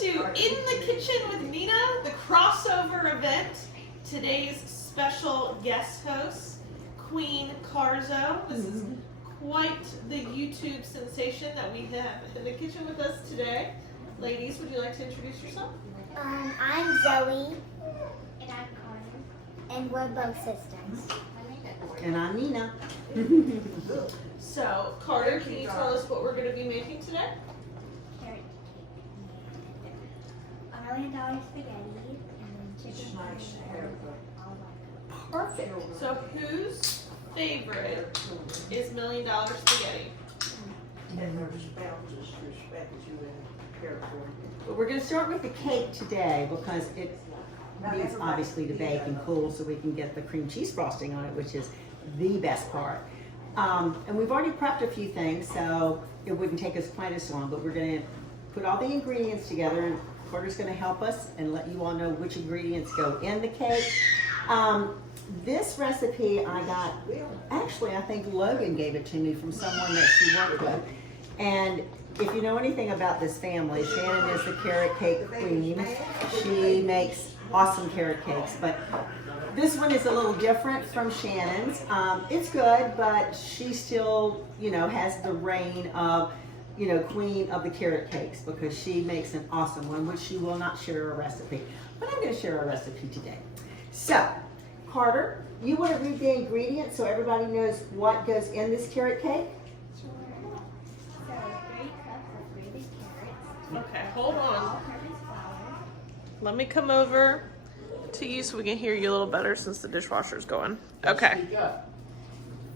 to In the Kitchen with Nina, the crossover event. Today's special guest host, Queen Carzo. This is quite the YouTube sensation that we have in the kitchen with us today. Ladies, would you like to introduce yourself? I'm Zoe. And I'm Carter. And we're both sisters. And I'm Nina. So, Carter, can you tell us what we're going to be making today? Carrot cake. $1 million spaghetti and then chicken. Perfect. So, whose favorite is $1 Million Spaghetti? But we're going to start with the cake today because it needs obviously to bake and cool so we can get the cream cheese frosting on it, which is the best part. And we've already prepped a few things, so it wouldn't take us quite as long, but we're going to put all the ingredients together, and Carter's going to help us and let you all know which ingredients go in the cake. This recipe I got, actually I think Logan gave it to me from someone that she worked with. And if you know anything about this family, Shannon is the carrot cake queen. She makes awesome carrot cakes, but this one is a little different from Shannon's. It's good, but she still, has the reign of, queen of the carrot cakes because she makes an awesome one, which she will not share a recipe. But I'm going to share a recipe today. So, Carter, you want to read the ingredients so everybody knows what goes in this carrot cake? Sure. So 3 cups of grated carrots. Okay, hold on. All-purpose flour. Let me come over to you so we can hear you a little better since the dishwasher's going. Okay.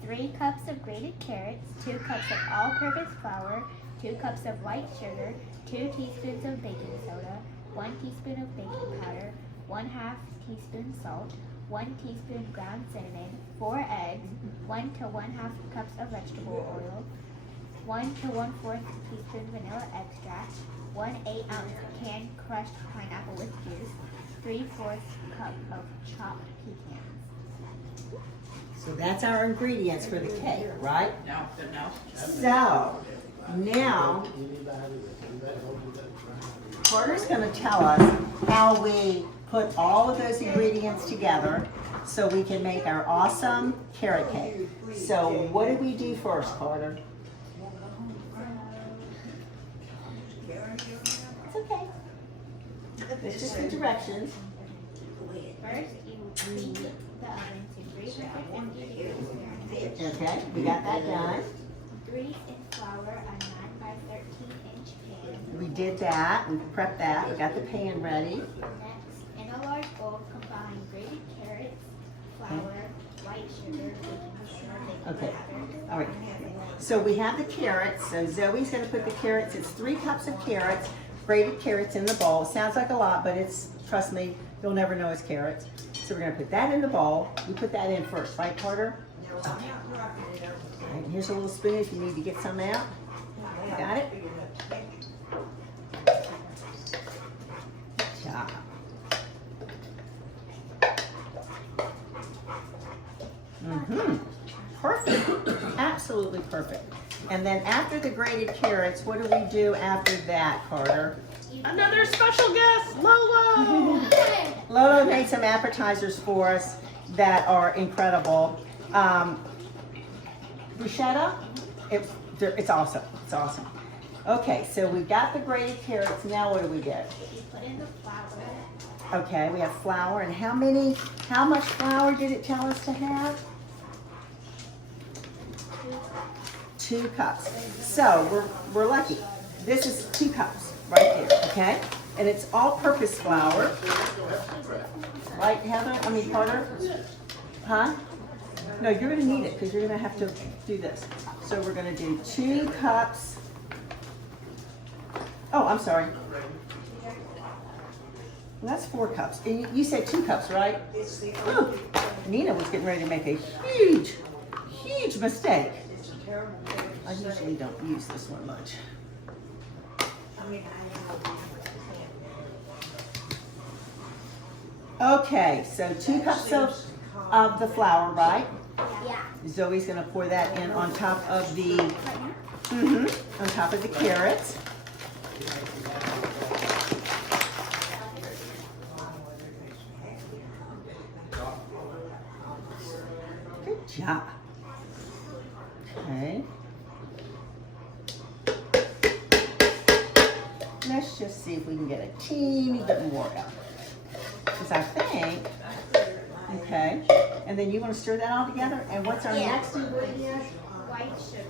3 cups of grated carrots. 2 cups of all-purpose flour. 2 cups of white sugar. 2 teaspoons of baking soda. 1 teaspoon of baking powder. 1/2 teaspoon salt. 1 teaspoon ground cinnamon, 4 eggs, 1 to 1/2 cups of vegetable oil, 1 to 1/4 teaspoon vanilla extract, 1 8-ounce canned crushed pineapple with juice, 3/4 cup of chopped pecans. So that's our ingredients for the cake, right? No. So, now, Carter's going to tell us how we put all of those ingredients together so we can make our awesome carrot cake. So, what do we do first, Carter? It's okay. It's just the directions. First, you preheat the oven to 350 degrees Fahrenheit. Okay, we got that done. Grease and flour a 9 by 13-inch pan. We did that. We prepped that. We got the pan ready. Next, in a large bowl, combine grated carrots, flour, white sugar, baking soda, Okay. baking powder. All right. So we have the carrots. So Zoe's going to put the carrots. It's 3 cups of carrots, grated carrots in the bowl. Sounds like a lot, but it's, trust me, you'll never know it's carrots. So we're going to put that in the bowl. We put that in first, right, Carter? Okay. All right, here's a little spoon if you need to get some out. You got it? Good job. Perfect. Absolutely perfect. And then after the grated carrots, what do we do after that, Carter? Another special guest, Lolo! Lolo made some appetizers for us that are incredible. Bruschetta, it's awesome. It's awesome. Okay, so we got the grated carrots. Now what do we do? You put in the flour. Okay, we have flour. And how much flour did it tell us to have? 2 cups. So we're lucky. This is 2 cups right there, okay? And it's all-purpose flour. Right, Heather? I mean, Carter? Huh? No, you're gonna need it because you're gonna have to do this. So we're gonna do 2 cups. Oh, I'm sorry. Well, that's 4 cups. And you said 2 cups, right? Oh, Nina was getting ready to make a huge mistake. I usually don't use this one much. Okay, so 2 cups of the flour, right? Yeah. Zoe's gonna pour that in on top of the on top of the carrots. Good job. Okay. Let's just see if we can get a teeny bit more out. Because I think, okay. And then you want to stir that all together? And what's our Yeah. next ingredient? White sugar.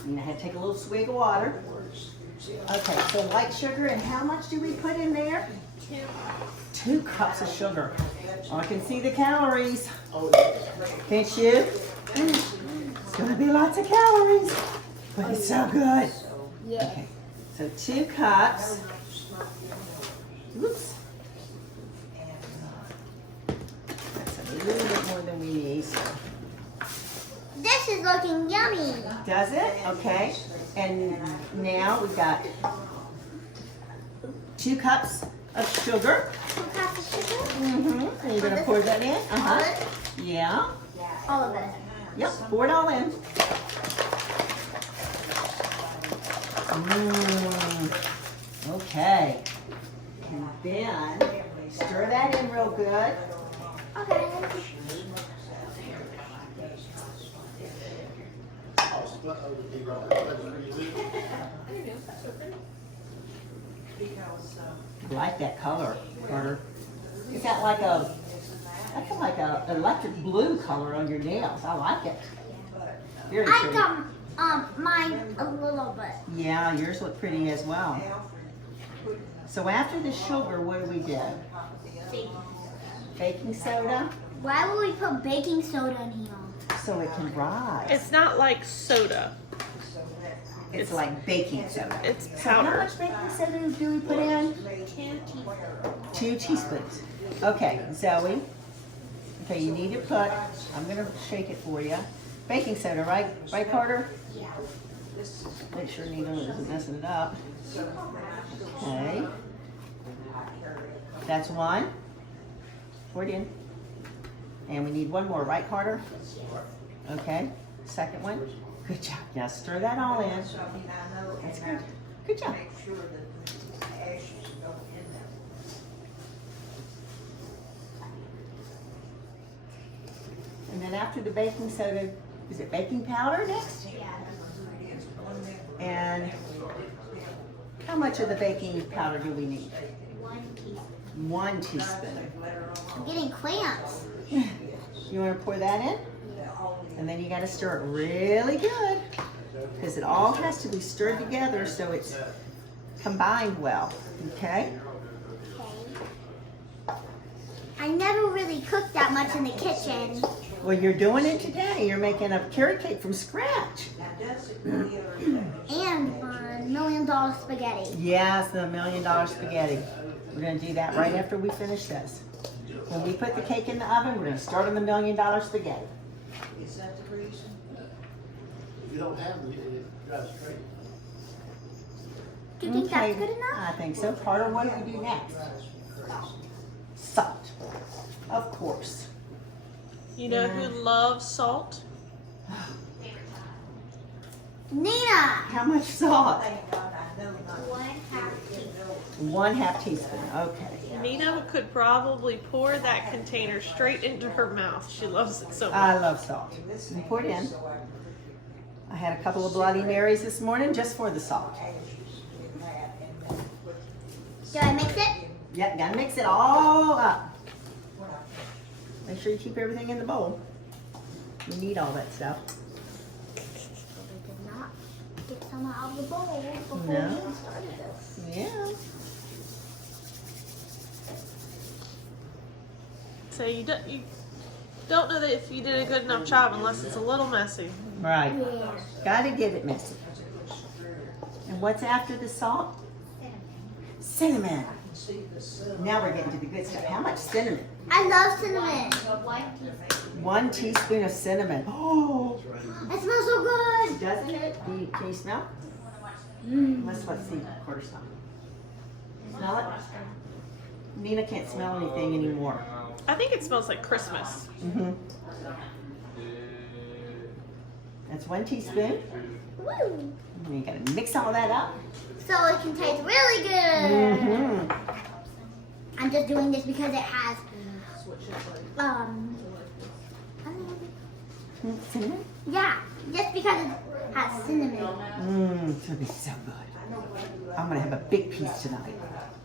I'm gonna have to take a little swig of water. Okay, so white sugar, and how much do we put in there? 2 cups of sugar. Oh, I can see the calories. Can't you? It's gonna be lots of calories, but it's so good. Yeah. Okay, so 2 cups. Oops. That's a little bit more than we need. This is looking yummy. Does it? Okay. And now we've got 2 cups of sugar. 2 cups of sugar. Mm-hmm. And you're gonna pour that in? Uh-huh. Yeah. All of it. Yep, pour it all in. Okay. And then stir that in real good. Okay. I like that color, Carter. Is that like a, that's like a electric blue color on your nails. I like it. Very I pretty. got mine a little bit. Yeah, yours look pretty as well. So after the sugar, what do we do? Baking soda, Why would we put baking soda in here? so it can rise. It's not like soda. It's like baking soda. It's So how powder. much baking soda do we put in? 2 teaspoons. 2 teaspoons. Okay, Zoe. Okay, you need to put, I'm gonna shake it for you. Baking soda, right? Right, Carter? Yeah. Make sure Nina isn't messing it up. Okay. That's 1. Pour it in. And we need 1 more, right, Carter? Okay. Second one. Good job. Now stir that all in. That's good. Good job. And then after the baking soda, is it baking powder next? Yeah. And how much of the baking powder do we need? 1 teaspoon. 1 teaspoon. I'm getting clamps. You want to pour that in? And then you got to stir it really good because it all has to be stirred together so it's combined well. Okay? Okay. I never really cooked that much in the kitchen. Well, you're doing it today. You're making a carrot cake from scratch. And $1 million spaghetti. Yes, the $1 million spaghetti. We're going to do that right after we finish this. When we put the cake in the oven, we're going to start on the $1 million spaghetti. Is that the reason? If you don't have it, it drives straight. Do you think that's good enough? I think so. Carter, what do we do next? Salt. Of course. You know who loves salt? Nina! How much salt? 1/2 teaspoon. 1/2 teaspoon. Okay. Nina could probably pour that container straight into her mouth. She loves it so much. I love salt. You pour it in. I had a couple of Bloody Marys this morning just for the salt. Do I mix it? Yep, gotta mix it all up. Make sure you keep everything in the bowl. We need all that stuff. We did not get some out of the bowl before we No. even started this. Yeah. So you don't know that if you did a good enough job unless it's a little messy. Right. Yeah. Gotta get it messy. And what's after the salt? Cinnamon. Now we're getting to the good stuff. How much cinnamon? I love cinnamon. 1 teaspoon of cinnamon. Oh, It smells so good. doesn't it? Can you smell? Let's see. Quarter smell. Smell it? Nina can't smell anything anymore. I think it smells like Christmas. Mm-hmm. That's 1 teaspoon. Woo. And you gotta mix all that up. So it can taste really good. Mm-hmm. I'm just doing this because it has I don't know. Cinnamon? Yeah, just because it has cinnamon. It's gonna be so good. I'm gonna have a big piece tonight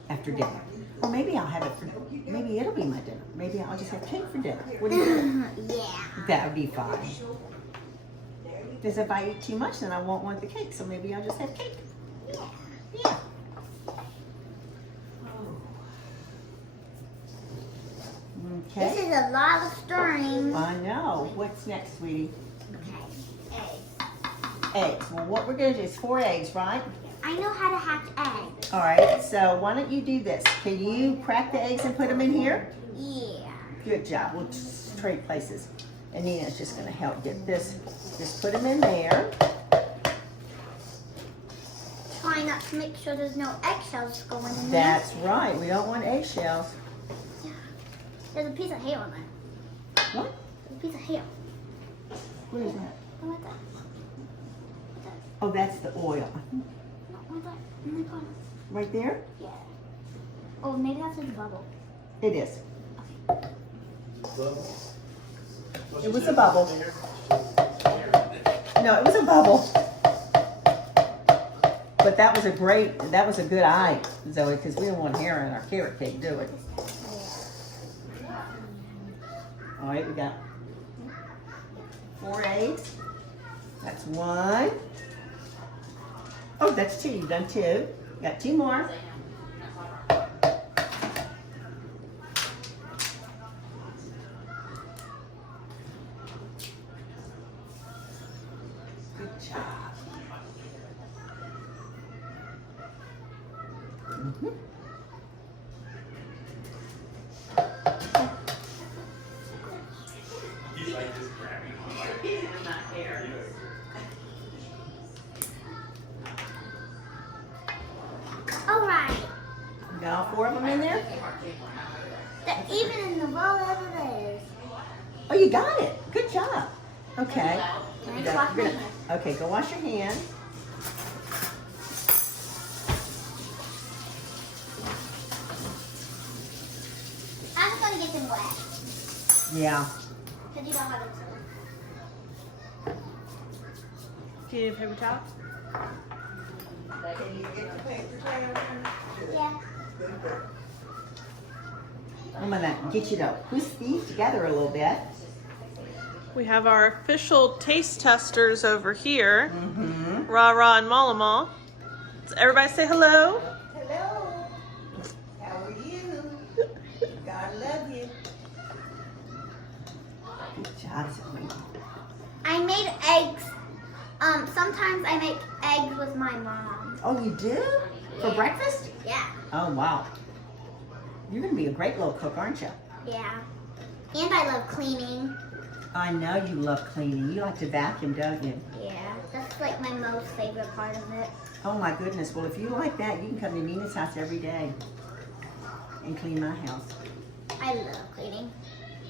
after dinner. Or maybe I'll have it for, maybe it'll be my dinner. Maybe I'll just have cake for dinner. What do you think? Yeah. That would be fine. Because if I eat too much, then I won't want the cake. So maybe I'll just have cake. Yeah. Yeah. This Okay. is a lot of stirring. I know. What's next, sweetie? Okay. Eggs. Eggs. Well, what we're gonna do is 4 eggs, right? I know how to hatch eggs. All right. So why don't you do this? Can you crack the eggs and put them in here? Yeah. Good job. We'll just trade places. And Nina's just gonna help get this. Just put them in there. Try not to make sure there's no eggshells going in there. That's right. We don't want eggshells. There's a piece of hair on there. What? There's a piece of hair. What is that? Look at that. Oh, that's the oil. Look at that. In the corner. Right there? Yeah. Oh, maybe that's just a bubble. It is. It was a bubble. No, it was a bubble. But that was a good eye, Zoe, because we don't want hair in our carrot cake, do we? All right, we got 4 eggs. That's 1. Oh, that's 2. You've done 2. Got 2 more. Good job. Mhm. All right. You got all 4 of them in there? They're even in the bowl as it is. Oh, you got it. Good job. Okay. Can I Yeah, wash my you're gonna- hands? Okay, go wash your hands. I'm just gonna get them wet Yeah. because you don't have them. Do you need a paper towel? Yeah. I'm gonna get you to whisk these together a little bit. We have our official taste testers over here, Mm-hmm. Ra Ra and Malama. So everybody say hello. Hello. How are you? God love you. Good job, Zoe. I made eggs. Sometimes I make eggs with my mom. Oh, you do? For breakfast? Yeah. Oh, wow. You're gonna be a great little cook, aren't you? Yeah. And I love cleaning. I know you love cleaning. You like to vacuum, don't you? Yeah. That's like my most favorite part of it. Oh my goodness. Well, if you like that, you can come to Nina's house every day and clean my house. I love cleaning.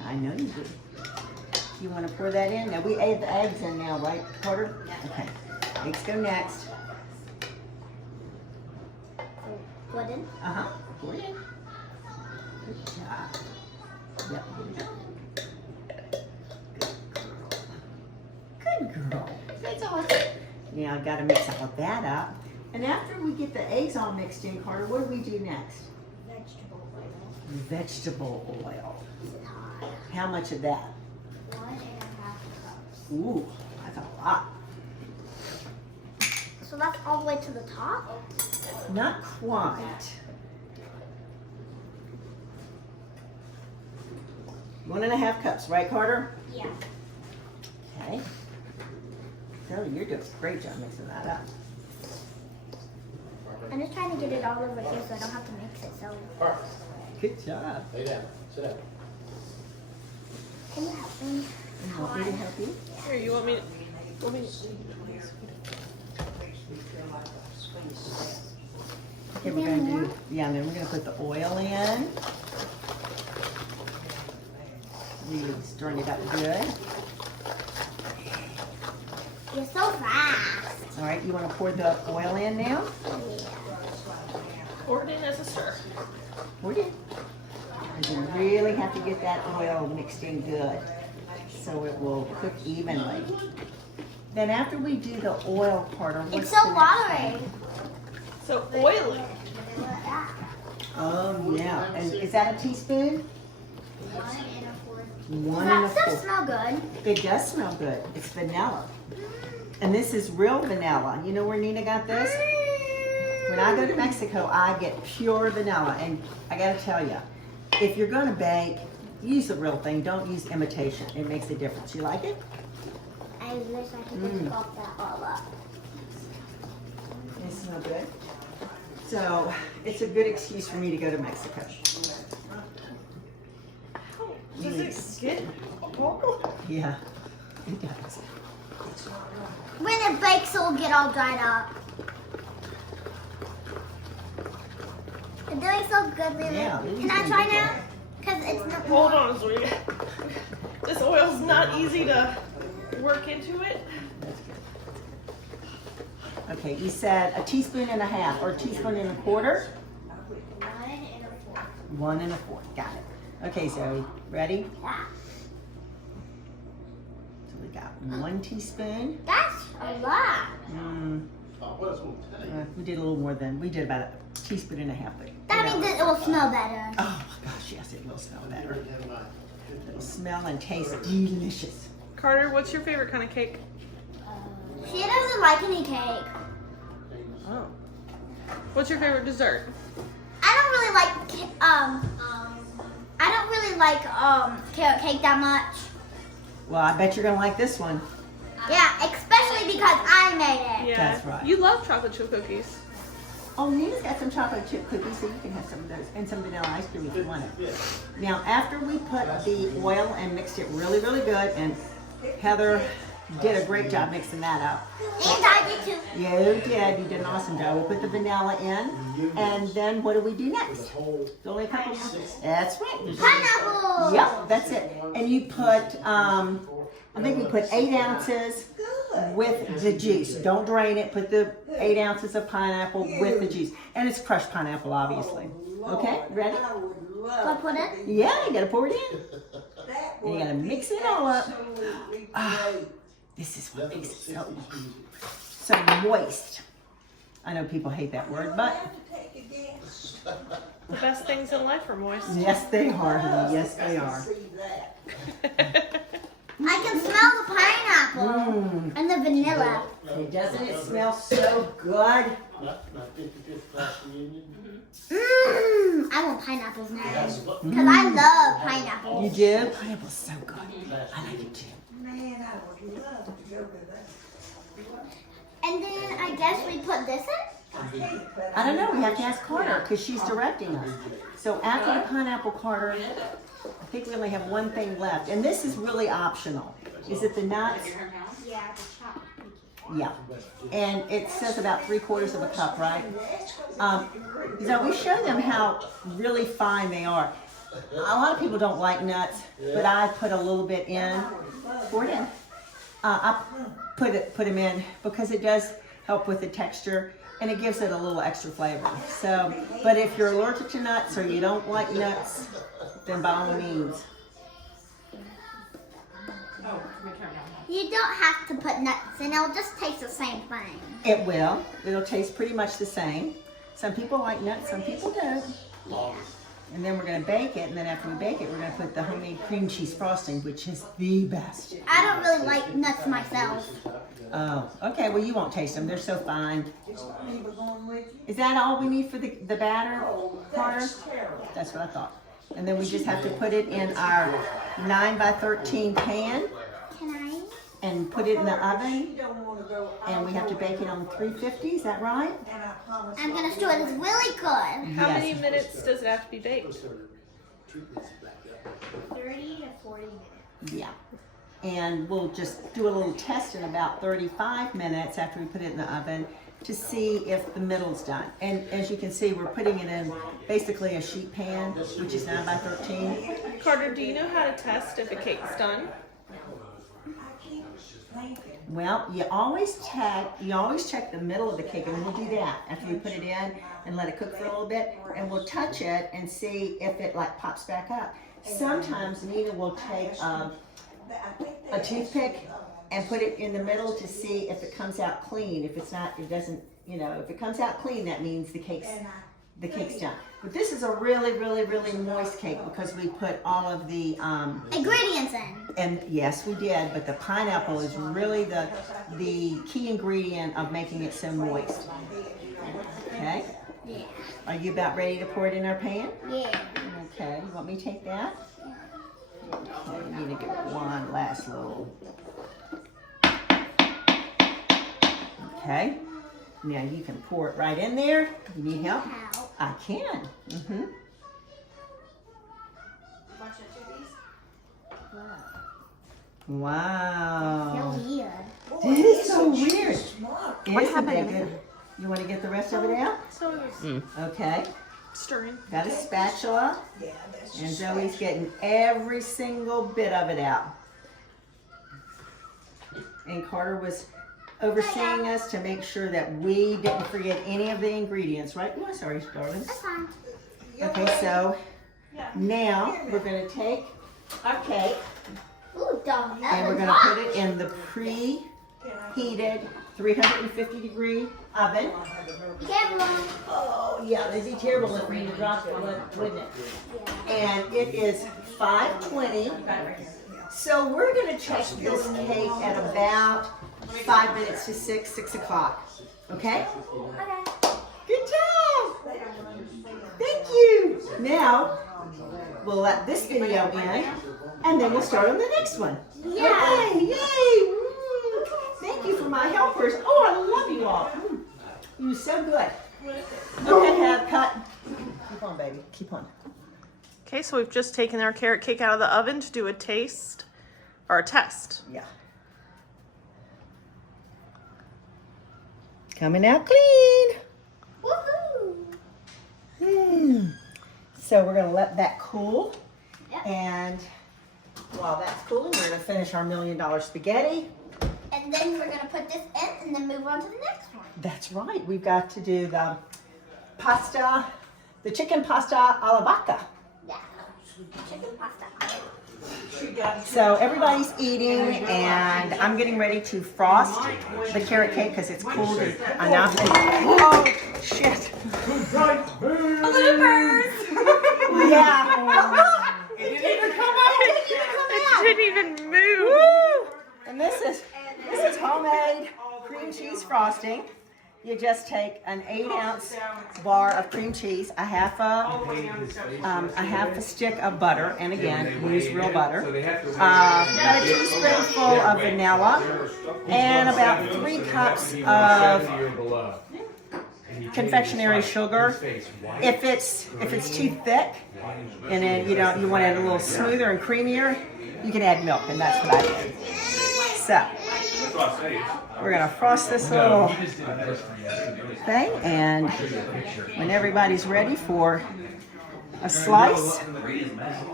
I know you do. You want to pour that in? Now we add the eggs in now, right, Carter? Okay. Eggs go next. Wooden. Uh-huh. Pour it in. Good job. Yep. Good girl. That's awesome. Now I've got to mix all of that up. And after we get the eggs all mixed in, Carter, what do we do next? Vegetable oil. Vegetable oil. Is it hot? How much of that? 1.5 cups. Ooh, that's a lot. So that's all the way to the top? Not quite. 1.5 cups, right, Carter? Yeah. Okay. So you're doing a great job mixing that up. I'm just trying to get it all over here so I don't have to mix it. So Good job. Lay down, sit down. can you help me? You want me to help you? Here, you want me to? Okay, we're gonna do, yeah, and then we're gonna put the oil in. Really stirring it up good. You're so fast. All right, you wanna pour the oil in now? Yeah. Pour it in as a stir. Pour it in. You really have to get that oil mixed in good so it will cook evenly. Then after we do the oil part, or what's It's so the next watery. thing? So oily. Oh yeah, and is that a teaspoon? 1 and a That still fourth. smell good. It does smell good. It's vanilla. And this is real vanilla. You know where Nina got this? When I go to Mexico, I get pure vanilla. And I gotta tell you, if you're gonna bake, use the real thing. Don't use imitation. It makes a difference. You like it? I wish I could just pop that all up. It smells good. So it's a good excuse for me to go to Mexico. Does it get Yeah, it does. When it bakes, it'll get all dried up. It's doing so good, Lily. Yeah, Lily's Can I doing try good now? job. Because it's not. Hold on, sweetie. This oil's not easy to work into it. Okay, you said a teaspoon and a half or a teaspoon and a quarter? 1 and a fourth. Got it. Okay, Zoe, ready? Yeah. So we got 1 teaspoon. That's a lot. What else will tell you? We did a little more than, we did about a teaspoon and a half. But, That means that it will smell better. oh my gosh, yes, it will smell better. Already have mine. It'll smell and taste delicious. Carter, what's your favorite kind of cake? She doesn't like any cake. Oh. What's your favorite dessert? I don't really like carrot cake that much. Well, I bet you're gonna like this one. Yeah, especially because I made it. Yeah. That's right. You love chocolate chip cookies. Oh, Nina's got some chocolate chip cookies, so you can have some of those, and some vanilla ice cream if you want it. Yeah. Now, after we put the oil and mixed it really, really good, and Heather did a great job mixing that up. And I did too. You did. You did an awesome job. We'll put the vanilla in, and then what do we do next? Only a couple more. That's right. Pineapple. Yep, that's it. And you put, I think we put 8 ounces with the juice. Don't drain it. Put the 8 ounces of pineapple with the juice, and it's crushed pineapple, obviously. Okay, ready? Do I put it? Yeah, you gotta pour it in. And you gotta mix it all up. Ah, this is what makes it so moist. I know people hate that word, but The best things in life are moist. yes, they are, honey. Yes, they are. I can smell the pineapple and the vanilla. Hey, doesn't it smell so good? Not 55th class reunion. I want pineapples now. Because I love pineapples. You do? Pineapple's so good. I like it too. Man, I would love to go to that. And then I guess we put this in? I don't know. We have to ask Carter because she's directing us. So after the pineapple, Carter, I think we only have one thing left, and this is really optional. Is it the nuts? Yeah, the chopped. Yeah. And it says about 3/4 of a cup, right? So we show them how really fine they are. A lot of people don't like nuts, but I put a little bit in. Pour it in. I put them in because it does help with the texture and it gives it a little extra flavor. So, but if you're allergic to nuts or you don't like nuts, then by all means. You don't have to put nuts in. It'll just taste the same thing. It will. It'll taste pretty much the same. Some people like nuts, some people don't. And then we're going to bake it, and then after we bake it, we're going to put the homemade cream cheese frosting, which is the best. I don't really like nuts myself. Oh, okay. Well, you won't taste them. They're so fine. Is that all we need for the batter, Carter? That's what I thought. And then we just have to put it in our 9x13 pan Can I? and put it in the oven. And we have to bake it on 350. Is that right? I'm going to do it. It's really good. How Yes. many minutes does it have to be baked? 30 to 40 minutes. Yeah. And we'll just do a little test in about 35 minutes after we put it in the oven to see if the middle's done. And as you can see, we're putting it in basically a sheet pan, which is 9x13. Carter, do you know how to test if a cake's done? thinking. Well, you always check the middle of the cake, and we'll do that after you put it in and let it cook for a little bit, and we'll touch it and see if it like pops back up. Sometimes Nina will take a toothpick and put it in the middle to see if it comes out clean. If it's not, it doesn't, if it comes out clean, that means the cake's done. But this is a really, really, really moist cake because we put all of the, Ingredients in. and yes, we did, but the pineapple is really the key ingredient of making it so moist. Okay? Yeah. Are you about ready to pour it in our pan? Yeah. Okay, you want me to take that? Okay, we need to get one last little. Okay, now you can pour it right in there. You need help? How? I can. Mm-hmm. Wow. So weird. That is so weird. Smart. Isn't that good? You want to get the rest of it out? So Okay. stirring. Got a spatula. Yeah, that's And just Zoe's getting every single bit of it out. And Carter was overseeing us to make sure that we didn't forget any of the ingredients, right? Oh, sorry, darling. That's fine. Okay, so Yeah. now we're going to take our cake Ooh, dog. and we're going to put it in the preheated 350 degree oven. Be careful. Oh, yeah, it'd be terrible if we dropped it, wouldn't it? And it is 5:20. So we're going to check this cake at about 5 minutes to 6 o'clock. Okay? Okay. Good job! Thank you! Now, we'll let this video in, and then we'll start on the next one. Yeah. Yay! Yay! Mm. Thank you for my helpers. Oh, I love you all. Mm. You're so good. Okay, have cut. Keep on, baby. Keep on. Okay, so we've just taken our carrot cake out of the oven to do a taste or a test. Yeah. Coming out clean. Woohoo. So we're going to let that cool. Yep. And while that's cooling, we're going to finish our $1 million spaghetti. And then we're gonna put this in and then move on to the next one. That's right. We've got to do the pasta, the chicken pasta alla vodka. Yeah. Chicken pasta. So everybody's eating, and I'm getting ready to frost the carrot cake because it's cooled enough. Oh, shit. Bloopers! Yeah. It didn't even come out. It didn't even come out. It didn't even move. Woo! And this is homemade cream cheese frosting. You just take an 8-ounce bar of cream cheese, a half a stick of butter, and again, use real butter, about a teaspoonful of vanilla, and about 3 cups of confectionery sugar. If it's too thick, and then you want it a little smoother and creamier, you can add milk, and that's what I did. So we're gonna frost this little thing, and when everybody's ready for a slice,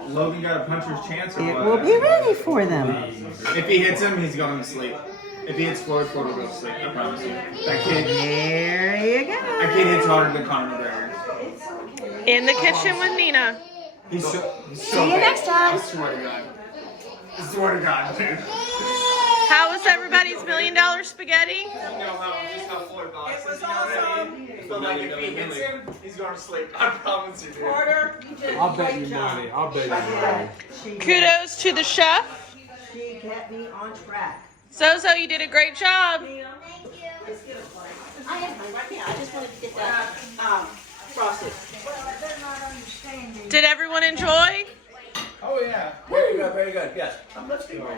Logan got a puncher's chance or it what? will be ready for them. If he hits him, he's going to sleep. If he hits Floyd, Floyd will go to sleep. I promise you. That kid hits harder than Conor McGregor. In the kitchen with Nina. He's so See you next time. I swear to God. I swear to God, dude. How was everybody's $1 million spaghetti? You know how Floyd boxes. It was awesome. But like if he hits him, he's going to sleep. I promise you, dude. I'll bet you money. I'll bet you money. Kudos to the chef. She kept me on track. Zozo, you did a great job. Thank you. I have mine right now. I just wanted to get that frosted. Well, they're not understanding. Did everyone enjoy? Oh, yeah. Very good, very good. Yes. Let's do it.